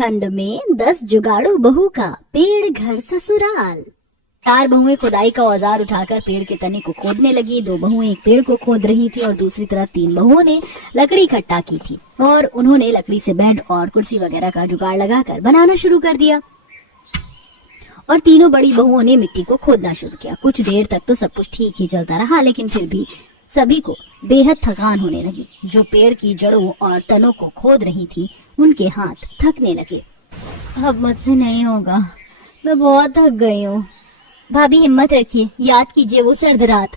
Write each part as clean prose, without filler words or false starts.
खंड में 10 जुगाड़ू बहू का पेड़ घर ससुराल। 4 बहुएं खुदाई का औजार उठाकर पेड़ के तने को खोदने लगी। 2 बहुएं एक पेड़ को खोद रही थी और दूसरी तरफ 3 बहुओं ने लकड़ी इकट्ठा की थी और उन्होंने लकड़ी से बेड और कुर्सी वगैरह का जुगाड़ लगाकर बनाना शुरू कर दिया। और तीनों बड़ी बहुओं ने मिट्टी को खोदना शुरू किया। कुछ देर तक तो सब कुछ ठीक ही चलता रहा, लेकिन फिर भी सभी को बेहद थकान होने लगी। जो पेड़ की जड़ों और तनों को खोद रही थी, उनके हाथ थकने लगे। अब मुझसे नहीं होगा, मैं बहुत थक गई हूँ। भाभी हिम्मत रखिए, याद कीजिए वो सर्द रात।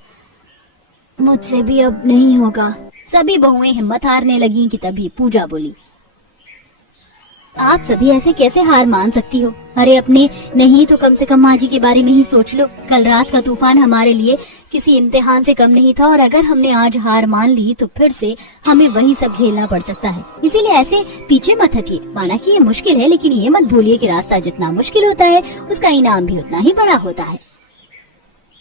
मुझसे भी अब नहीं होगा। सभी बहुएं हिम्मत हारने लगी कि तभी पूजा बोली, आप सभी ऐसे कैसे हार मान सकती हो? अरे अपने नहीं तो कम से कम माँ जी के बारे में ही सोच लो। कल रात का तूफान हमारे लिए किसी इम्तिहान से कम नहीं था और अगर हमने आज हार मान ली तो फिर से हमें वही सब झेलना पड़ सकता है। इसीलिए ऐसे पीछे मत हटिए। माना कि ये मुश्किल है, लेकिन ये मत भूलिए कि रास्ता जितना मुश्किल होता है उसका इनाम भी उतना ही बड़ा होता है।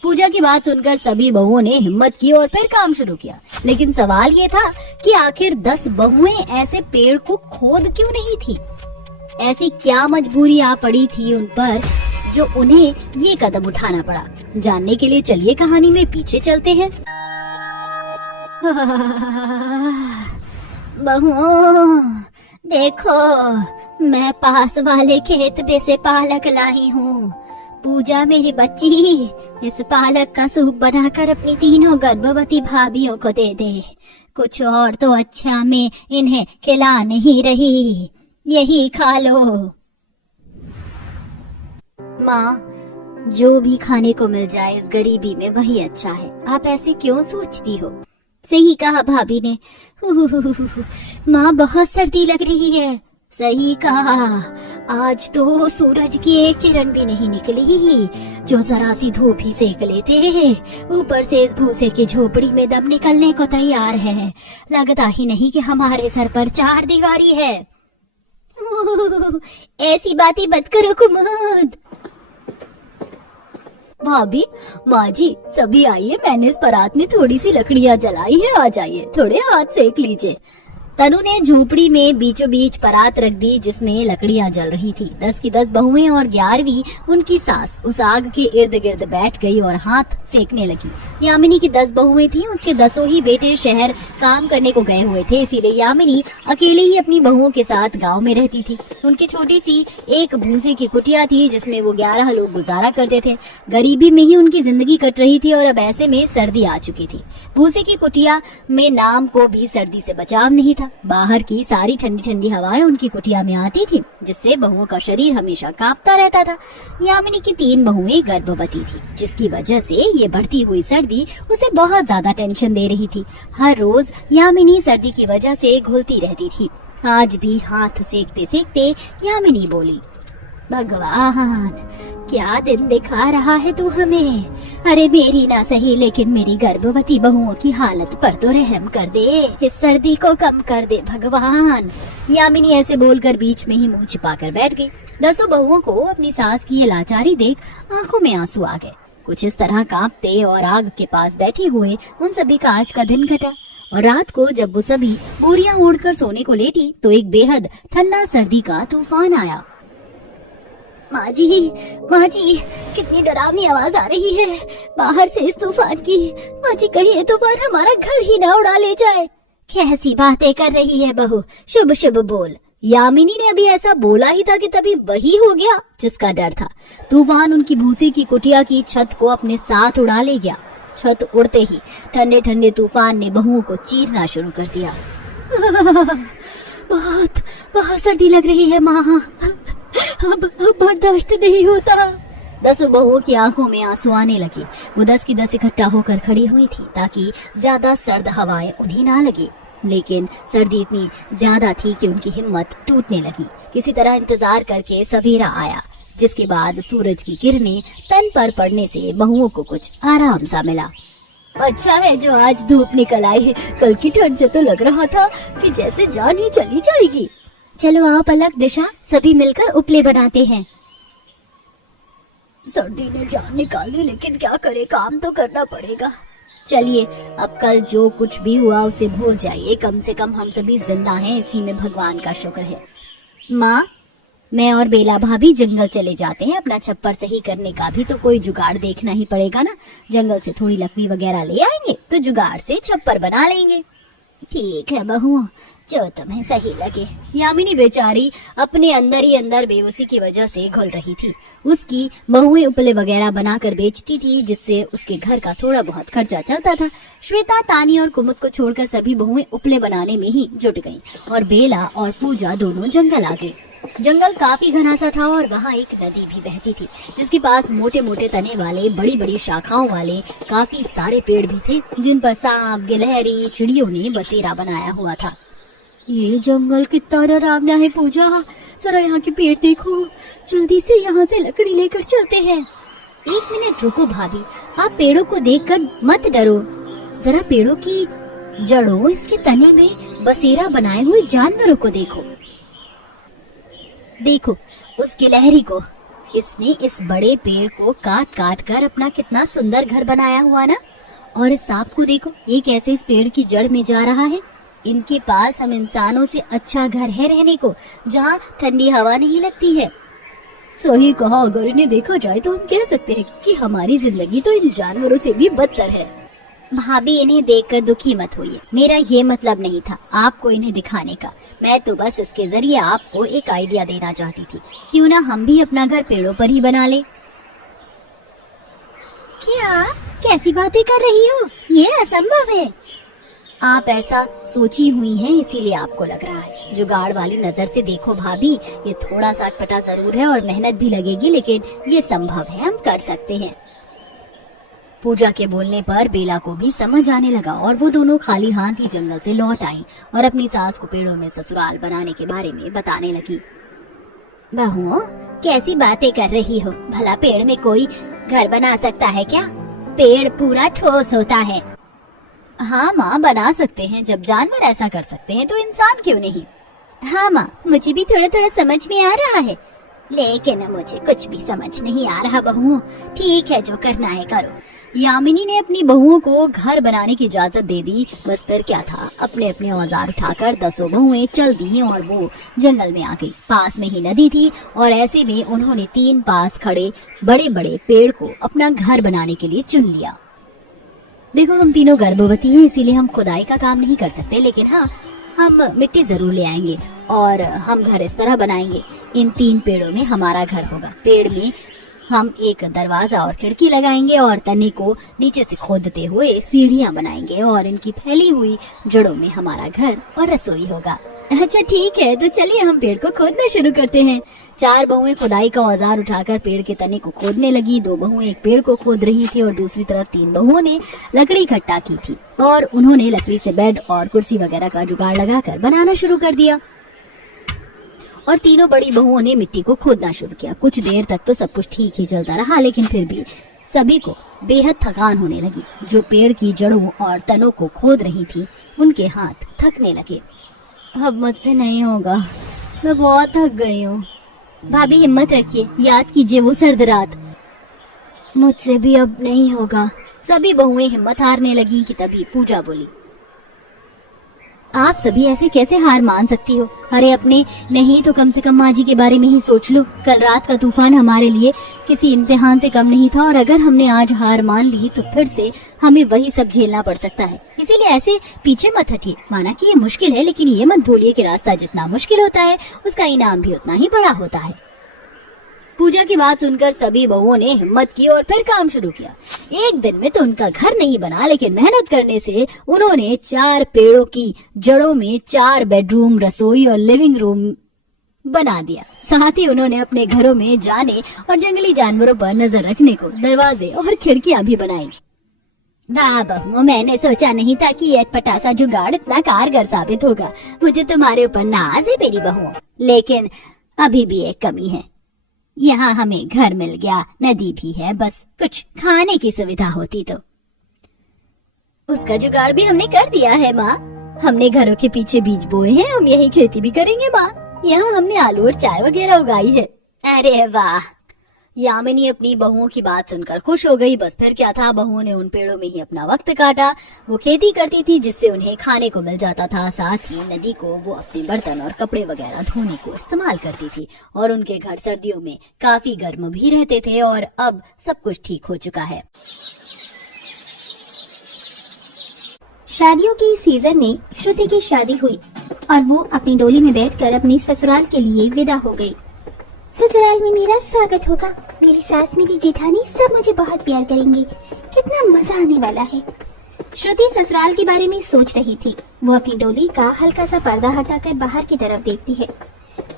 पूजा की बात सुनकर सभी बहुओं ने हिम्मत की और फिर काम शुरू किया। लेकिन सवाल ये था कि आखिर 10 बहुएं ऐसे पेड़ को खोद क्यों नहीं थी? ऐसी क्या मजबूरी आ पड़ी थी उन पर जो उन्हें ये कदम उठाना पड़ा? जानने के लिए चलिए कहानी में पीछे चलते हैं। बहुओं देखो, मैं पास वाले खेत में से पालक लाई हूँ। पूजा मेरी बच्ची इस पालक का सूप बनाकर अपनी तीनों गर्भवती भाभियों को दे दे। कुछ और तो अच्छा मैं इन्हें खिला नहीं रही, यही खा लो। माँ, जो भी खाने को मिल जाए इस गरीबी में वही अच्छा है। आप ऐसे क्यों सोचती हो? सही कहा भाभी ने। माँ, बहुत सर्दी लग रही है। सही कहा, आज तो सूरज की एक किरण भी नहीं निकली, जो जरा सी धूप ही सेक लेते। ऊपर से इस भूसे की झोपड़ी में दम निकलने को तैयार है। लगता ही नहीं कि हमारे सर पर 4 दीवारी है। ऐसी बातें मत करो कुमुद। भाभी, माँ जी, सभी आइए, मैंने इस परात में थोड़ी सी लकड़ियाँ जलाई है, आ जाइए, थोड़े हाथ सेक लीजिए। तनु ने झोपड़ी में बीचों बीच परात रख दी जिसमें लकड़ियां जल रही थी। 10 की 10 बहुएं और 11वीं उनकी सास उस आग के इर्द गिर्द बैठ गई और हाथ सेकने लगी। यामिनी की 10 बहुएं थी, उसके 10 ही बेटे शहर काम करने को गए हुए थे, इसीलिए यामिनी अकेले ही अपनी बहुओं के साथ गांव में रहती थी। उनकी छोटी सी एक भूसे की कुटिया थी जिसमें वो 11 लोग गुजारा करते थे। गरीबी में ही उनकी जिंदगी कट रही थी और अब ऐसे में सर्दी आ चुकी थी। भूसे की कुटिया में नाम को भी सर्दी से बचाव नहीं था। बाहर की सारी ठंडी ठंडी हवाएं उनकी कुटिया में आती थी, जिससे बहुओं का शरीर हमेशा कांपता रहता था। यामिनी की 3 बहुएं गर्भवती थी, जिसकी वजह से ये बढ़ती हुई सर्दी उसे बहुत ज्यादा टेंशन दे रही थी। हर रोज यामिनी सर्दी की वजह से घुलती रहती थी। आज भी हाथ सेकते सेकते यामिनी बोली, भगवान, क्या दिन दिखा रहा है तू हमें? अरे मेरी ना सही, लेकिन मेरी गर्भवती बहुओं की हालत पर तो रहम कर दे। इस सर्दी को कम कर दे भगवान। यामिनी ऐसे बोलकर बीच में ही मुंह छिपाकर बैठ गई। 10 बहुओं को अपनी सास की ये लाचारी देख आंखों में आंसू आ गए। कुछ इस तरह कांपते और आग के पास बैठे हुए उन सभी का आज का दिन कटा। और रात को जब वो सभी बोरियां ओढ़कर सोने को लेटी तो एक बेहद ठंडा सर्दी का तूफान आया। माँ जी, कितनी डरावनी आवाज आ रही है बाहर से इस तूफान की। माँ जी, कहीं ये तूफान हमारा घर ही ना उड़ा ले जाए। कैसी बातें कर रही है बहू, शुभ शुभ बोल। यामिनी ने अभी ऐसा बोला ही था कि तभी वही हो गया जिसका डर था। तूफान उनकी भूसे की कुटिया की छत को अपने साथ उड़ा ले गया। छत उड़ते ही ठंडे ठंडे तूफान ने बहुओं को चीरना शुरू कर दिया। बहुत सर्दी लग रही है माँ, अब बर्दाश्त नहीं होता। 10 बहुओं की आंखों में आंसू आने लगे। वो 10 की 10 इकट्ठा होकर खड़ी हुई थी ताकि ज्यादा सर्द हवाएं उन्हें ना लगे, लेकिन सर्दी इतनी ज्यादा थी कि उनकी हिम्मत टूटने लगी। किसी तरह इंतजार करके सवेरा आया, जिसके बाद सूरज की किरणें तन पर पड़ने से बहुओं को कुछ आराम सा मिला। अच्छा है जो आज धूप निकल आई है, कल की ठंड से तो लग रहा था कि जैसे जान ही चली जाएगी। चलो आप अलग दिशा, सभी मिलकर उपले बनाते हैं। सर्दी ने जान निकाली, लेकिन क्या करे, काम तो करना पड़ेगा। चलिए, अब कल जो कुछ भी हुआ उसे भूल जाइए, कम से कम हम सभी जिंदा हैं, इसी में भगवान का शुक्र है। माँ, मैं और बेला भाभी जंगल चले जाते हैं, अपना छप्पर सही करने का भी तो कोई जुगाड़ देखना ही पड़ेगा ना। जंगल से थोड़ी लकड़ी वगैरह ले आएंगे तो जुगाड़ से छप्पर बना लेंगे। ठीक है बहू, जो तुम्हें सही लगे। यामिनी बेचारी अपने अंदर ही अंदर बेबसी की वजह से घुल रही थी। उसकी बहुएं उपले वगैरह बनाकर बेचती थी, जिससे उसके घर का थोड़ा बहुत खर्चा चलता था। श्वेता, तानी और कुमुद को छोड़कर सभी बहुएं उपले बनाने में ही जुट गईं और बेला और पूजा दोनों जंगल आ गई। जंगल काफी घना सा था और वहाँ एक नदी भी बहती थी, जिसके पास मोटे मोटे तने वाले बड़ी बड़ी शाखाओं वाले काफी सारे पेड़ भी थे, जिन पर सांप, गिलहरी, चिड़ियों ने बसेरा बनाया हुआ था। ये जंगल कितना डरावना है पूजा, जरा यहाँ के पेड़ देखो, जल्दी से यहाँ से लकड़ी लेकर चलते हैं। 1 मिनट रुको भाभी, आप पेड़ों को देखकर मत डरो, जरा पेड़ों की जड़ों, इसके तने में बसेरा बनाए हुए जानवरों को देखो। देखो उस गिलहरी को, इसने इस बड़े पेड़ को काट काट कर अपना कितना सुंदर घर बनाया हुआ ना। और इस सांप को देखो, ये कैसे इस पेड़ की जड़ में जा रहा है। इनके पास हम इंसानों से अच्छा घर है रहने को, जहाँ ठंडी हवा नहीं लगती है। सही कहा, अगर इन्हें देखा जाए तो हम कह सकते हैं कि हमारी जिंदगी तो इन जानवरों से भी बदतर है। भाभी, इन्हें देखकर दुखी मत होइए, मेरा ये मतलब नहीं था आपको इन्हें दिखाने का। मैं तो बस इसके जरिए आपको एक आइडिया देना चाहती थी। क्यों ना हम भी अपना घर पेड़ों पर ही बना ले। क्या कैसी बातें कर रही हो, ये असंभव है। आप ऐसा सोची हुई हैं, इसीलिए आपको लग रहा है। जुगाड़ वाली नजर से देखो भाभी, ये थोड़ा सा अटपटा जरूर है और मेहनत भी लगेगी, लेकिन ये संभव है, हम कर सकते हैं। पूजा के बोलने पर बेला को भी समझ आने लगा और वो दोनों खाली हाथ ही जंगल से लौट आई और अपनी सास को पेड़ों में ससुराल बनाने के बारे में बताने लगी। बहुओं, कैसी बातें कर रही हो, भला पेड़ में कोई घर बना सकता है क्या? पेड़ पूरा ठोस होता है। हाँ माँ, बना सकते हैं, जब जानवर ऐसा कर सकते हैं तो इंसान क्यों नहीं। हाँ माँ, मुझे भी थोड़ा थोड़ा समझ में आ रहा है, लेकिन मुझे कुछ भी समझ नहीं आ रहा बहुओं। ठीक है, जो करना है करो। यामिनी ने अपनी बहुओं को घर बनाने की इजाजत दे दी। बस फिर क्या था, अपने अपने औजार उठाकर 10 बहुएं चल दी और वो जंगल में आ गई। पास में ही नदी थी और ऐसे में उन्होंने 3 पास खड़े बड़े बड़े पेड़ को अपना घर बनाने के लिए चुन लिया। देखो, हम तीनों गर्भवती हैं, इसीलिए हम खुदाई का काम नहीं कर सकते, लेकिन हाँ, हम मिट्टी जरूर ले आएंगे और हम घर इस तरह बनाएंगे। इन 3 पेड़ों में हमारा घर होगा। पेड़ में हम एक दरवाजा और खिड़की लगाएंगे और तने को नीचे से खोदते हुए सीढ़ियां बनाएंगे और इनकी फैली हुई जड़ों में हमारा घर और रसोई होगा। अच्छा ठीक है, तो चलिए हम पेड़ को खोदना शुरू करते हैं। 4 बहुएं खुदाई का औजार उठाकर पेड़ के तने को खोदने लगी। 2 बहुएं एक पेड़ को खोद रही थी और दूसरी तरफ 3 बहुओं ने लकड़ी इकट्ठा की थी और उन्होंने लकड़ी से बेड और कुर्सी वगैरह का जुगाड़ लगाकर बनाना शुरू कर दिया। और तीनों बड़ी बहुओं ने मिट्टी को खोदना शुरू किया। कुछ देर तक तो सब कुछ ठीक ही चलता रहा, लेकिन फिर भी सभी को बेहद थकान होने लगी। जो पेड़ की जड़ों और तनों को खोद रही थी, उनके हाथ थकने लगे। अब मुझसे नहीं होगा, मैं बहुत थक गई हूँ। भाभी हिम्मत रखिए, याद कीजिए वो सर्द रात। मुझसे भी अब नहीं होगा। सभी बहुएं हिम्मत हारने लगी कि तभी पूजा बोली, आप सभी ऐसे कैसे हार मान सकती हो? अरे अपने नहीं तो कम से कम माँ जी के बारे में ही सोच लो। कल रात का तूफान हमारे लिए किसी इम्तिहान से कम नहीं था और अगर हमने आज हार मान ली तो फिर से हमें वही सब झेलना पड़ सकता है। इसीलिए ऐसे पीछे मत हटिए। माना कि ये मुश्किल है, लेकिन ये मत भूलिए कि रास्ता जितना मुश्किल होता है उसका इनाम भी उतना ही बड़ा होता है। पूजा की बात सुनकर सभी बहुओं ने हिम्मत की और फिर काम शुरू किया। एक दिन में तो उनका घर नहीं बना, लेकिन मेहनत करने से उन्होंने 4 पेड़ों की जड़ों में 4 बेडरूम, रसोई और लिविंग रूम बना दिया। साथ ही उन्होंने अपने घरों में जाने और जंगली जानवरों पर नजर रखने को दरवाजे और खिड़कियां भी बनाई। वाह बहुओं, मैंने सोचा नहीं था कि यह पटासा जुगाड़ इतना कारगर साबित होगा। मुझे तुम्हारे ऊपर नाज है मेरी बहुओं, लेकिन अभी भी एक कमी है। यहाँ हमें घर मिल गया, नदी भी है, बस कुछ खाने की सुविधा होती तो। उसका जुगाड़ भी हमने कर दिया है माँ। हमने घरों के पीछे बीज बोए हैं, हम यही खेती भी करेंगे माँ। यहाँ हमने आलू और चाय वगैरह उगाई है। अरे वाह, यामिनी अपनी बहुओं की बात सुनकर खुश हो गई। बस फिर क्या था, बहुओं ने उन पेड़ों में ही अपना वक्त काटा। वो खेती करती थी जिससे उन्हें खाने को मिल जाता था, साथ ही नदी को वो अपने बर्तन और कपड़े वगैरह धोने को इस्तेमाल करती थी। और उनके घर सर्दियों में काफी गर्म भी रहते थे। और अब सब कुछ ठीक हो चुका है। शादियों के सीजन में श्रुति की शादी हुई और वो अपनी डोली में बैठकर अपने ससुराल के लिए विदा हो गई। ससुराल में मेरा स्वागत होगा, मेरी सास, मेरी जेठानी सब मुझे बहुत प्यार करेंगे, कितना मजा आने वाला है। श्रुति ससुराल के बारे में सोच रही थी। वो अपनी डोली का हल्का सा पर्दा हटाकर बाहर की तरफ देखती है।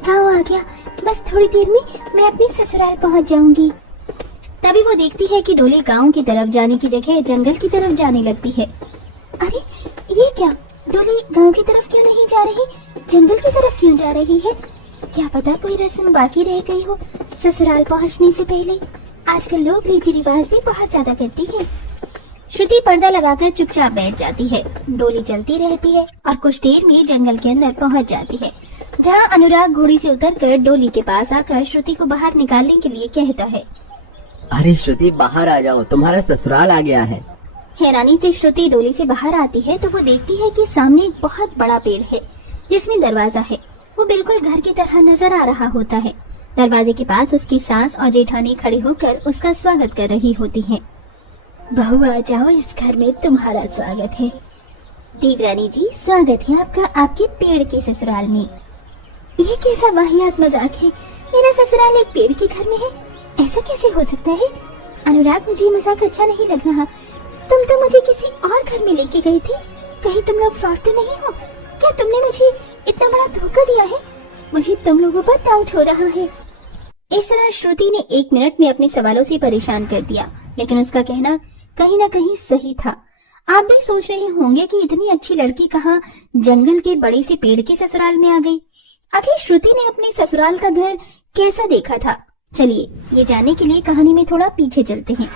गाँव आ गया, बस थोड़ी देर में मैं अपने ससुराल पहुँच जाऊंगी। तभी वो देखती है कि डोली गाँव की तरफ जाने की जगह जंगल की तरफ जाने लगती है। अरे ये क्या, डोली गांव की तरफ क्यों नहीं जा रही, जंगल की तरफ क्यों जा रही है? क्या पता कोई रस्म बाकी रह गई हो ससुराल पहुंचने से पहले। आजकल लोग रीति रिवाज भी बहुत ज्यादा करती हैं। श्रुति पर्दा लगाकर चुपचाप बैठ जाती है। डोली चलती रहती है और कुछ देर में जंगल के अंदर पहुंच जाती है, जहां अनुराग घोड़ी से उतरकर डोली के पास आकर श्रुति को बाहर निकालने के लिए कहता है। अरे श्रुति, बाहर आ जाओ, तुम्हारा ससुराल आ गया है। हैरानी से श्रुति डोली से बाहर आती है तो वो देखती है कि सामने एक बहुत बड़ा पेड़ है जिसमें दरवाजा है। वो बिल्कुल घर की तरह नजर आ रहा होता है। दरवाजे के पास उसकी सास और जेठानी खड़ी होकर उसका स्वागत कर रही होती हैं। बहू आ जाओ, इस घर में तुम्हारा स्वागत है। देवरानी जी, स्वागत है आपका आपके पेड़ के ससुराल में। ये कैसा वाहियात मजाक है, मेरा ससुराल एक पेड़ के घर में है, ऐसा कैसे हो सकता है? अनुराग, मुझे मजाक अच्छा नहीं लग रहा। तुम तो मुझे किसी और घर में लेके गई थी, कहीं तुम लोग फ्रॉड तो नहीं हो? क्या तुमने मुझे इतना बड़ा धोखा दिया है? मुझे तुम लोगों पर डाउट हो रहा है। इस तरह श्रुति ने 1 मिनट में अपने सवालों से परेशान कर दिया, लेकिन उसका कहना कहीं ना कहीं सही था। आप भी सोच रहे होंगे कि इतनी अच्छी लड़की कहाँ जंगल के बड़े से पेड़ के ससुराल में आ गई। आखिर श्रुति ने अपने ससुराल का घर कैसा देखा था? चलिए ये जानने के लिए कहानी में थोड़ा पीछे चलते हैं।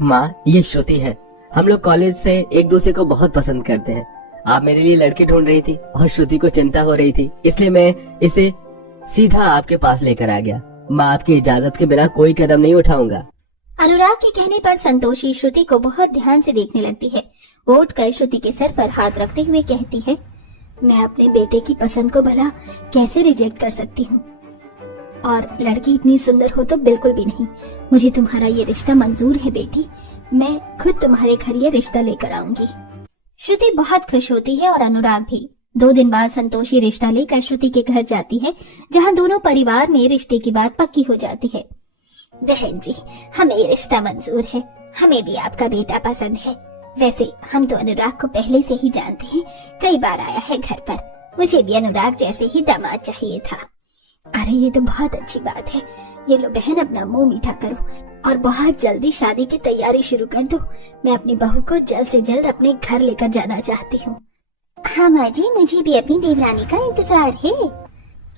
माँ, ये श्रुति है। हम लोग कॉलेज से एक दूसरे को बहुत पसंद करते हैं। आप मेरे लिए लड़की ढूंढ रही थी और श्रुति को चिंता हो रही थी, इसलिए मैं इसे सीधा आपके पास लेकर आ गया। मैं आपकी इजाजत के बिना कोई कदम नहीं उठाऊंगा। अनुराग के कहने पर संतोषी श्रुति को बहुत ध्यान से देखने लगती है। वो उठकर श्रुति के सर पर हाथ रखते हुए कहती है, मैं अपने बेटे की पसंद को भला कैसे रिजेक्ट कर सकती हूँ, और लड़की इतनी सुंदर हो तो बिल्कुल भी नहीं। मुझे तुम्हारा ये रिश्ता मंजूर है बेटी, मैं खुद तुम्हारे घर ये रिश्ता लेकर आऊंगी। श्रुति बहुत खुश होती है और अनुराग भी। 2 दिन बाद संतोषी रिश्ता लेकर श्रुति के घर जाती है, जहाँ दोनों परिवार में रिश्ते की बात पक्की हो जाती है। बहन जी, हमें ये रिश्ता मंजूर है, हमें भी आपका बेटा पसंद है। वैसे हम तो अनुराग को पहले से ही जानते हैं, कई बार आया है घर पर। मुझे भी अनुराग जैसे ही दामाद चाहिए था। अरे ये तो बहुत अच्छी बात है। ये लो बहन, अपना मुंह मीठा करो और बहुत जल्दी शादी की तैयारी शुरू कर दो। मैं अपनी बहू को जल्द से जल्द अपने घर लेकर जाना चाहती हूँ। हाँ माँ जी, मुझे भी अपनी देवरानी का इंतजार है।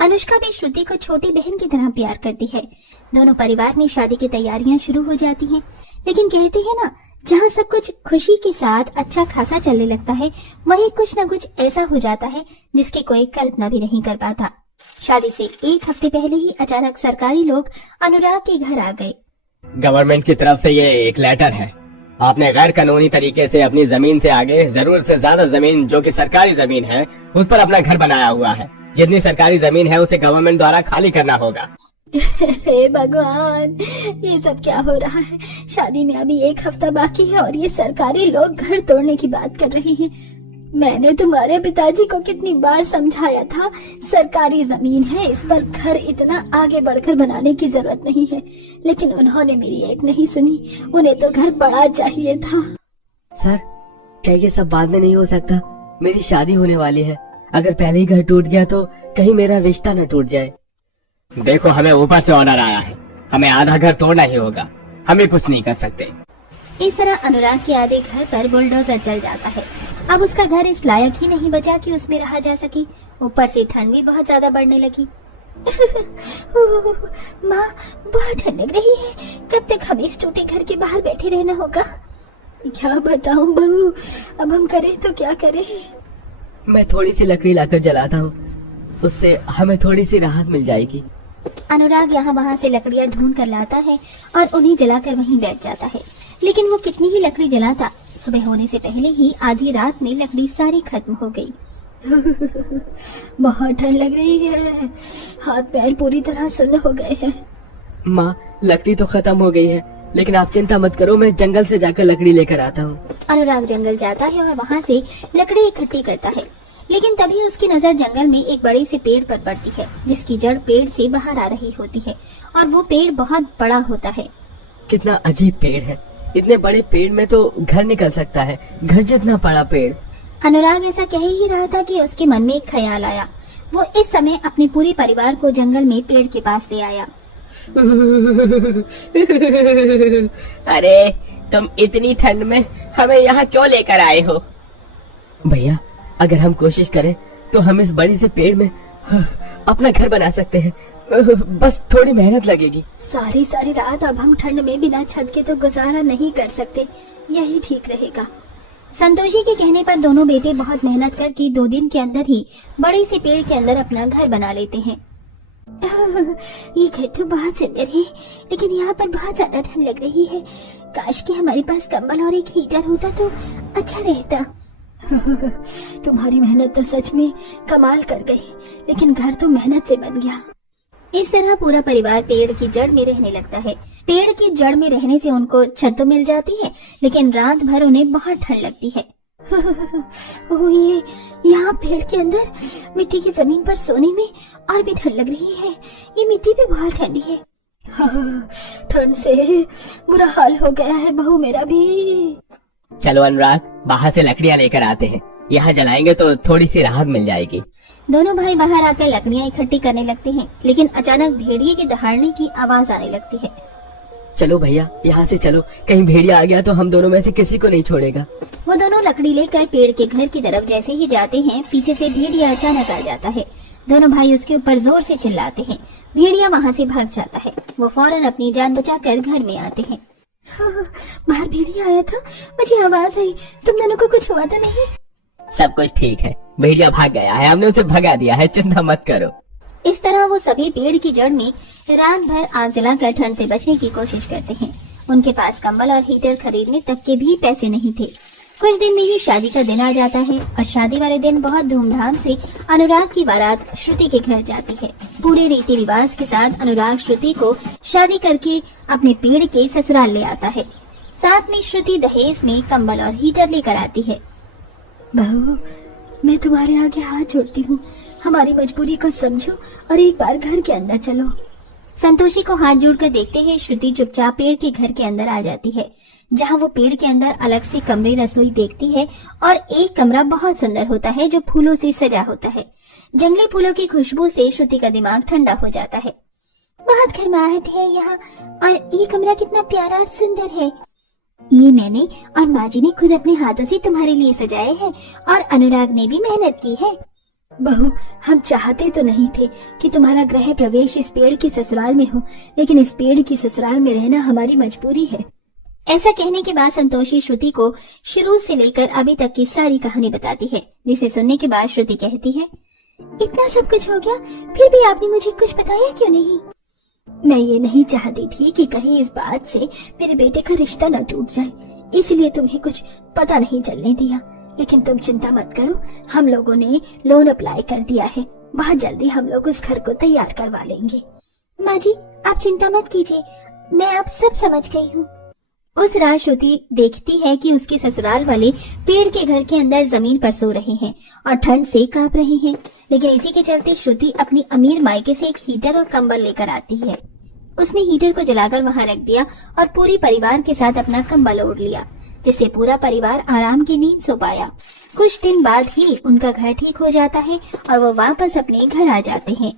अनुष्का भी श्रुति को छोटी बहन की तरह प्यार करती है। दोनों परिवार में शादी की तैयारियां शुरू हो जाती हैं, लेकिन कहते हैं ना, जहाँ सब कुछ खुशी के साथ अच्छा खासा चलने लगता है, वहीं कुछ न कुछ ऐसा हो जाता है जिसकी कोई कल्पना भी नहीं कर पाता। शादी से 1 हफ्ते पहले ही अचानक सरकारी लोग अनुराग के घर आ गए। गवर्नमेंट की तरफ से ये एक लेटर है। आपने गैर कानूनी तरीके से अपनी जमीन से आगे जरूरत से ज्यादा जमीन, जो कि सरकारी जमीन है, उस पर अपना घर बनाया हुआ है। जितनी सरकारी जमीन है उसे गवर्नमेंट द्वारा खाली करना होगा। हे भगवान, ये सब क्या हो रहा है? शादी में अभी 1 हफ्ता बाकी है और ये सरकारी लोग घर तोड़ने की बात कर रहे हैं। मैंने तुम्हारे पिताजी को कितनी बार समझाया था, सरकारी जमीन है, इस पर घर इतना आगे बढ़कर बनाने की जरूरत नहीं है, लेकिन उन्होंने मेरी एक नहीं सुनी। उन्हें तो घर बड़ा चाहिए था। सर, क्या ये सब बाद में नहीं हो सकता? मेरी शादी होने वाली है। अगर पहले ही घर टूट गया तो कहीं मेरा रिश्ता न टूट जाए। देखो, हमें ऊपर से ऑर्डर आया है, हमें आधा घर तोड़ना ही होगा, हमें कुछ नहीं कर सकते। इस तरह अनुराग के आधे घर पर बुलडोजर चल जाता है। अब उसका घर इस लायक ही नहीं बचा कि उसमें रहा जा सके। ऊपर से ठंड भी बहुत ज्यादा बढ़ने लगी। माँ, बहुत ठंड लग रही है, कब तक हमें इस टूटे घर के बाहर बैठे रहना होगा? क्या बताऊं बहू, अब हम करें तो क्या करें? मैं थोड़ी सी लकड़ी लाकर जलाता हूँ, उससे हमें थोड़ी सी राहत मिल जाएगी। अनुराग यहाँ वहाँ से लकड़ियाँ ढूंढ कर लाता है और उन्हें जलाकर वहीं बैठ जाता है। लेकिन वो कितनी ही लकड़ी जलाता, सुबह होने से पहले ही आधी रात में लकड़ी सारी खत्म हो गई। बहुत ठंड लग रही है, हाथ पैर पूरी तरह सुन्न हो गए हैं। माँ, लकड़ी तो खत्म हो गई है, लेकिन आप चिंता मत करो, मैं जंगल से जाकर लकड़ी लेकर आता हूँ। अनुराग जंगल जाता है और वहाँ से लकड़ी इकट्ठी करता है। लेकिन तभी उसकी नजर जंगल में एक बड़े से पेड़ पर पड़ती है, जिसकी जड़ पेड़ से बाहर आ रही होती है और वो पेड़ बहुत बड़ा होता है। कितना अजीब पेड़ है, इतने बड़े पेड़ में तो घर निकल सकता है, घर जितना बड़ा पेड़। अनुराग ऐसा कह ही रहा था कि उसके मन में एक ख्याल आया। वो इस समय अपने पूरे परिवार को जंगल में पेड़ के पास ले आया। अरे, तुम इतनी ठंड में हमें यहाँ क्यों लेकर आए हो? भैया, अगर हम कोशिश करें तो हम इस बड़ी से पेड़ में अपना घर बना सकते हैं, बस थोड़ी मेहनत लगेगी। सारी रात अब हम ठंड में बिना छत के तो गुजारा नहीं कर सकते, यही ठीक रहेगा। संतोषी के कहने पर दोनों बेटे बहुत मेहनत करके 2 दिन के अंदर ही बड़े से पेड़ के अंदर अपना घर बना लेते हैं। ये घर तो बहुत सुंदर है, लेकिन यहाँ पर बहुत ज्यादा ठंड लग रही है। काश कि हमारे पास कंबल और एक हीटर होता तो अच्छा रहता। तुम्हारी मेहनत तो सच में कमाल कर गई, लेकिन घर तो मेहनत से बन गया। इस तरह पूरा परिवार पेड़ की जड़ में रहने लगता है। पेड़ की जड़ में रहने से उनको छत तो मिल जाती है, लेकिन रात भर उन्हें बहुत ठंड लगती है। ये यहाँ पेड़ के अंदर मिट्टी की जमीन पर सोने में और भी ठंड लग रही है। ये मिट्टी भी बहुत ठंडी है। ठंड से बुरा हाल हो गया है बहू मेरा भी। चलो अनुराग, बाहर से लकड़ियाँ लेकर आते हैं, यहाँ जलाएंगे तो थोड़ी सी राहत मिल जाएगी। दोनों भाई बाहर आकर लकड़ियाँ इकट्ठी करने लगते हैं, लेकिन अचानक भेड़िए के दहाड़ने की आवाज आने लगती है। चलो भैया, यहाँ से चलो, कहीं भेड़िया आ गया तो हम दोनों में से किसी को नहीं छोड़ेगा। वो दोनों लकड़ी लेकर पेड़ के घर की तरफ जैसे ही जाते हैं, पीछे से भेड़िया अचानक आ जाता है। दोनों भाई उसके ऊपर जोर से चिल्लाते हैं। भेड़िया वहाँ से भाग जाता है। वो फौरन अपनी जान बचाकर घर में आते हैं। बाहर भेड़िया आया था, मुझे आवाज आई। तुम दोनों को कुछ हुआ तो नहीं? सब कुछ ठीक है, भेड़िया भाग गया है, हमने उसे भगा दिया है, चिंता मत करो। इस तरह वो सभी पेड़ की जड़ में रात भर आग जलाकर ठंड से बचने की कोशिश करते हैं। उनके पास कंबल और हीटर खरीदने तक के भी पैसे नहीं थे। कुछ दिन में ही शादी का दिन आ जाता है और शादी वाले दिन बहुत धूमधाम से अनुराग की बारात श्रुति के घर जाती है। पूरे रीति रिवाज के साथ अनुराग श्रुति को शादी करके अपने पेड़ के ससुराल ले आता है। साथ में श्रुति दहेज में कंबल और हीटर लेकर आती है। बहू, मैं तुम्हारे आगे हाथ जोड़ती हूँ, हमारी मजबूरी को समझो और एक बार घर के अंदर चलो। संतोषी को हाथ जोड़कर देखते हुए श्रुति चुपचाप पेड़ के घर के अंदर आ जाती है, जहाँ वो पेड़ के अंदर अलग से कमरे रसोई देखती है और एक कमरा बहुत सुंदर होता है जो फूलों से सजा होता है। जंगली फूलों की खुशबू से श्रुति का दिमाग ठंडा हो जाता है। बहुत गर्माहट है यहाँ, और ये कमरा कितना प्यारा और सुंदर है। ये मैंने और माँ जी ने खुद अपने हाथों से तुम्हारे लिए सजाए हैं और अनुराग ने भी मेहनत की है। बहू, हम चाहते तो नहीं थे कि तुम्हारा गृह प्रवेश इस पेड़ के ससुराल में हो, लेकिन इस पेड़ की ससुराल में रहना हमारी मजबूरी है। ऐसा कहने के बाद संतोषी श्रुति को शुरू से लेकर अभी तक की सारी कहानी बताती है, जिसे सुनने के बाद श्रुति कहती है, इतना सब कुछ हो गया, फिर भी आपने मुझे कुछ बताया क्यों नहीं? मैं ये नहीं चाहती थी कि कहीं इस बात से मेरे बेटे का रिश्ता न टूट जाए, इसलिए तुम्हें कुछ पता नहीं चलने दिया। लेकिन तुम चिंता मत करो, हम लोगों ने लोन अप्लाई कर दिया है, बहुत जल्दी हम लोग उस घर को तैयार करवा लेंगे। माँ जी, आप चिंता मत कीजिए, मैं आप सब समझ गई हूँ। उस रात श्रुति देखती है कि उसके ससुराल वाले पेड़ के घर के अंदर जमीन पर सो रहे हैं और ठंड से कांप रहे हैं। लेकिन इसी के चलते श्रुति अपनी अमीर मायके से एक हीटर और कंबल लेकर आती है। उसने हीटर को जलाकर वहां रख दिया और पूरे परिवार के साथ अपना कंबल ओढ़ लिया, जिससे पूरा परिवार आराम की नींद सो पाया। कुछ दिन बाद ही उनका घर ठीक हो जाता है और वो वापस अपने घर आ जाते हैं।